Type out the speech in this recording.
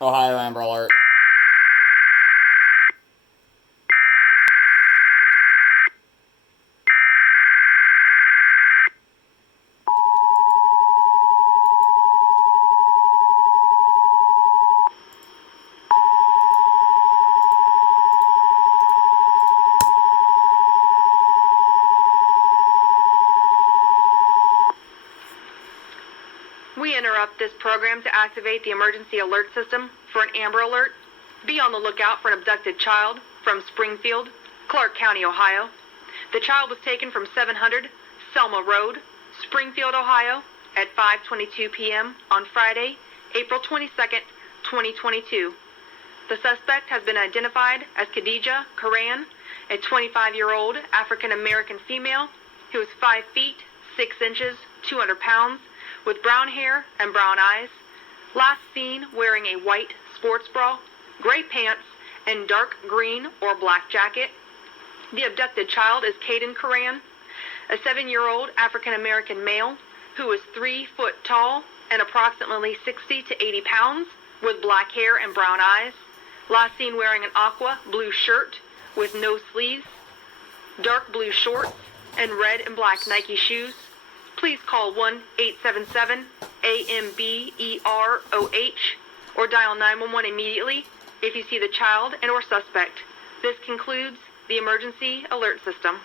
Ohio Amber Alert. We interrupt this program to activate the emergency alert system for an Amber Alert. Be on the lookout for an abducted child from Springfield, Clark County, Ohio. The child was taken from 700 Selma Road, Springfield, Ohio, at 5:22 p.m. on Friday, April 22nd, 2022. The suspect has been identified as Khadija Karan, a 25-year-old African-American female who is 5 feet, 6 inches, 200 pounds, with brown hair and brown eyes, last seen wearing a white sports bra, gray pants, and dark green or black jacket. The abducted child is Caden Karan, a 7-year-old African-American male who is 3 foot tall and approximately 60 to 80 pounds, with black hair and brown eyes, last seen wearing an aqua blue shirt with no sleeves, dark blue shorts, and red and black Nike shoes. Please call 1-877-AMBEROH or dial 911 immediately if you see the child and or suspect. This concludes the emergency alert system.